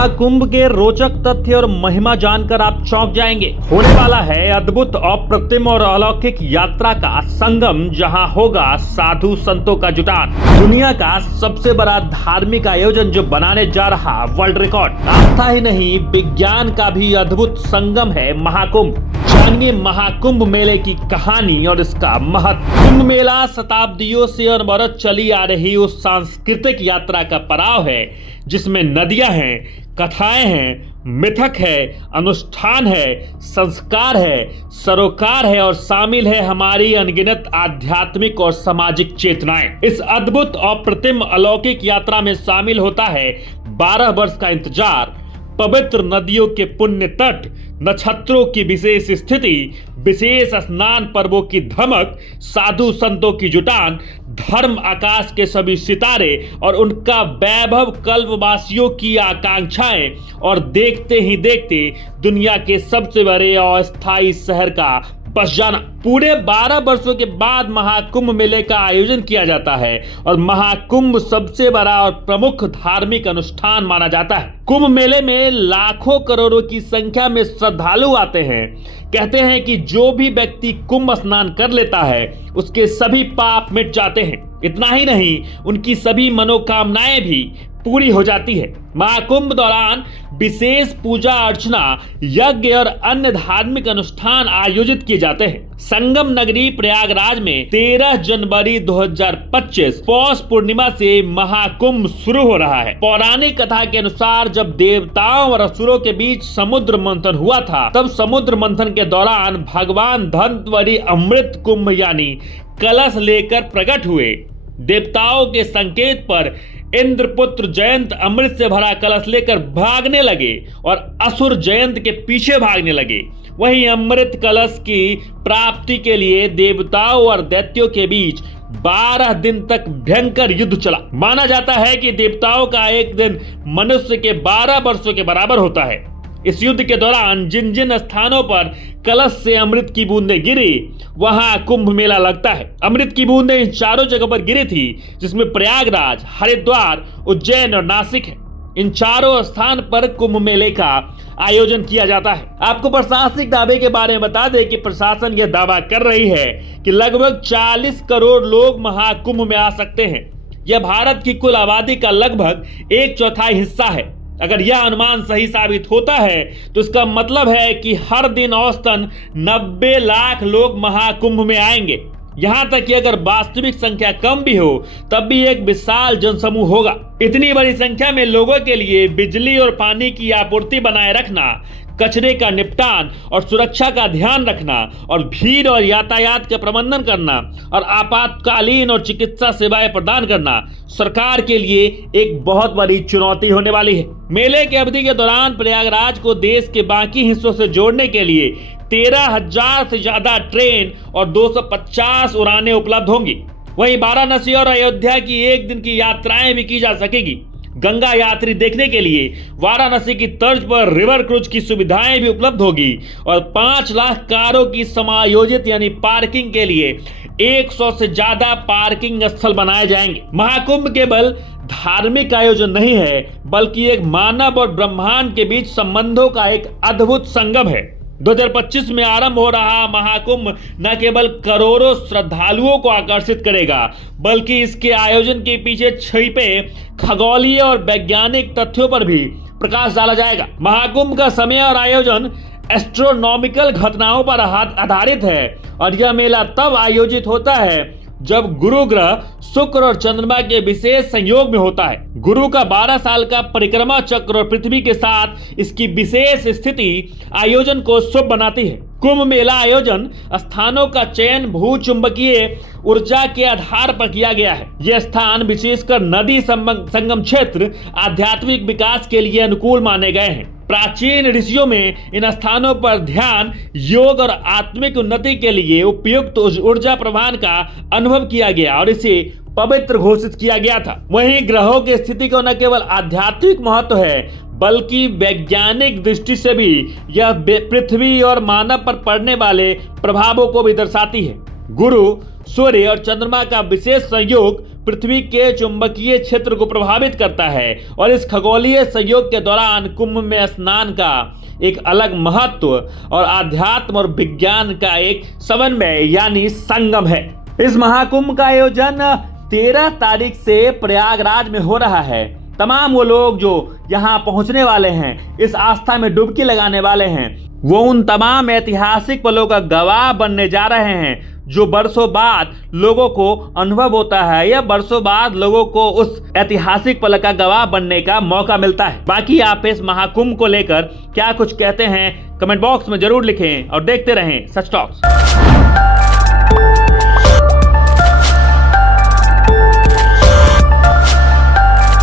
महाकुंभ के रोचक तथ्य और महिमा जानकर आप चौंक जाएंगे। होने वाला है अद्भुत, अप्रतिम और अलौकिक यात्रा का संगम, जहां होगा साधु संतों का जुटान। दुनिया का सबसे बड़ा धार्मिक आयोजन जो बनाने जा रहा वर्ल्ड रिकॉर्ड। आस्था ही नहीं, विज्ञान का भी अद्भुत संगम है महाकुंभ। जानिए महाकुंभ मेले की कहानी और इसका महत्व। कुंभ मेला शताब्दियों से अनवरत चली आ रही उस सांस्कृतिक यात्रा का पड़ाव है जिसमें नदियां हैं, कथाएं हैं, मिथक है, अनुष्ठान है, संस्कार है, सरोकार है और शामिल है हमारी अनगिनत आध्यात्मिक और सामाजिक चेतनाएं। इस अद्भुत अप्रतिम अलौकिक यात्रा में शामिल होता है 12 वर्ष का इंतजार, पवित्र नदियों के पुण्य तट, नक्षत्रों की विशेष स्थिति, विशेष स्नान पर्वों की धमक, साधु संतों की जुटान, धर्म आकाश के सभी सितारे और उनका वैभव, कल्पवासियों की आकांक्षाएं और देखते ही देखते दुनिया के सबसे बड़े अस्थायी शहर का बस जाना। पूरे 12 वर्षों के बाद महाकुंभ मेले का आयोजन किया जाता है और महाकुंभ सबसे बड़ा और प्रमुख धार्मिक अनुष्ठान माना जाता है। कुंभ मेले में लाखों करोड़ों की संख्या में श्रद्धालु आते हैं। कहते हैं कि जो भी व्यक्ति कुंभ स्नान कर लेता है उसके सभी पाप मिट जाते हैं। इतना ही नहीं, उनकी सभी मनोकामनाएं भी पूरी हो जाती है। महाकुंभ दौरान विशेष पूजा अर्चना, यज्ञ और अन्य धार्मिक अनुष्ठान आयोजित किए जाते हैं। संगम नगरी प्रयागराज में 13 जनवरी 2025 पौष पूर्णिमा से महाकुंभ शुरू हो रहा है। पौराणिक कथा के अनुसार जब देवताओं और असुरों के बीच समुद्र मंथन हुआ था, तब समुद्र मंथन के दौरान भगवान धन्वंतरि अमृत कुंभ यानी कलश लेकर प्रकट हुए। देवताओं के संकेत पर इंद्रपुत्र जयंत अमृत से भरा कलश लेकर भागने लगे और असुर जयंत के पीछे भागने लगे। वहीं अमृत कलश की प्राप्ति के लिए देवताओं और दैत्यों के बीच 12 दिन तक भयंकर युद्ध चला। माना जाता है कि देवताओं का एक दिन मनुष्य के 12 वर्षों के बराबर होता है। इस युद्ध के दौरान जिन जिन स्थानों पर कलश से अमृत की बूंदें गिरी, वहां कुंभ मेला लगता है। अमृत की बूंदें इन चारों जगह पर गिरी थी, जिसमें प्रयागराज, हरिद्वार, उज्जैन और नासिक है। इन चारों स्थान पर कुंभ मेले का आयोजन किया जाता है। आपको प्रशासनिक दावे के बारे में बता दें कि प्रशासन यह दावा कर रही है कि लगभग 40 करोड़ लोग महाकुंभ में आ सकते हैं। यह भारत की कुल आबादी का लगभग 1/4 हिस्सा है। अगर यह अनुमान सही साबित होता है तो इसका मतलब है कि हर दिन औसतन 90 लाख लोग महाकुंभ में आएंगे। यहां तक कि अगर वास्तविक संख्या कम भी हो तब भी एक विशाल जनसमूह होगा। इतनी बड़ी संख्या में लोगों के लिए बिजली और पानी की आपूर्ति बनाए रखना, कचरे का निपटान और सुरक्षा का ध्यान रखना और भीड़ और यातायात का प्रबंधन करना और आपातकालीन और चिकित्सा सेवाएं प्रदान करना सरकार के लिए एक बहुत बड़ी चुनौती होने वाली है। मेले की अवधि के दौरान प्रयागराज को देश के बाकी हिस्सों से जोड़ने के लिए 13,000 से ज्यादा ट्रेन और 250 उड़ानें उपलब्ध होंगी। वहीं वाराणसी और अयोध्या की एक दिन की यात्राएं भी की जा सकेगी। गंगा यात्री देखने के लिए वाराणसी की तर्ज पर रिवर क्रूज की सुविधाएं भी उपलब्ध होगी और 5 लाख कारों की समायोजित यानी पार्किंग के लिए 100 से ज्यादा पार्किंग स्थल बनाए जाएंगे। महाकुंभ केवल धार्मिक आयोजन नहीं है, बल्कि एक मानव और ब्रह्मांड के बीच संबंधों का एक अद्भुत संगम है। 2025 में आरंभ हो रहा महाकुंभ न केवल करोड़ों श्रद्धालुओं को आकर्षित करेगा, बल्कि इसके आयोजन के पीछे छिपे खगोलीय और वैज्ञानिक तथ्यों पर भी प्रकाश डाला जाएगा। महाकुंभ का समय और आयोजन एस्ट्रोनॉमिकल घटनाओं पर आधारित है और यह मेला तब आयोजित होता है जब गुरु ग्रह शुक्र और चंद्रमा के विशेष संयोग में होता है। गुरु का 12 साल का परिक्रमा चक्र और पृथ्वी के साथ इसकी विशेष स्थिति आयोजन को शुभ बनाती है। कुंभ मेला आयोजन स्थानों का चयन भूचुंबकीय ऊर्जा के आधार पर किया गया है। यह स्थान विशेषकर नदी संगम क्षेत्र आध्यात्मिक विकास के लिए अनुकूल माने गए हैं। प्राचीन ऋषियों में इन स्थानों पर ध्यान, योग और आत्मिक उन्नति के लिए उपयुक्त ऊर्जा प्रवाह का अनुभव किया गया और इसे पवित्र घोषित किया गया था। वहीं ग्रहों की स्थिति को न केवल आध्यात्मिक महत्व है, बल्कि वैज्ञानिक दृष्टि से भी यह पृथ्वी और मानव पर पड़ने वाले प्रभावों को भी दर्शाती है। गुरु, सूर्य और चंद्रमा का विशेष संयोग पृथ्वी के चुंबकीय क्षेत्र को प्रभावित करता है और इस खगोलीय संयोग के दौरान कुंभ में स्नान का एक अलग महत्व और आध्यात्म और विज्ञान का एक समन्वय यानी संगम है। इस महाकुंभ का आयोजन 13 तारीख से प्रयागराज में हो रहा है। तमाम वो लोग जो यहाँ पहुंचने वाले हैं, इस आस्था में डुबकी लगाने वाले हैं, वो उन तमाम ऐतिहासिक पलों का गवाह बनने जा रहे हैं जो बरसों बाद लोगों को अनुभव होता है या बरसों बाद लोगों को उस ऐतिहासिक पल का गवाह बनने का मौका मिलता है। बाकी आप इस महाकुंभ को लेकर क्या कुछ कहते हैं कमेंट बॉक्स में जरूर लिखें और देखते रहें सच टॉक्स।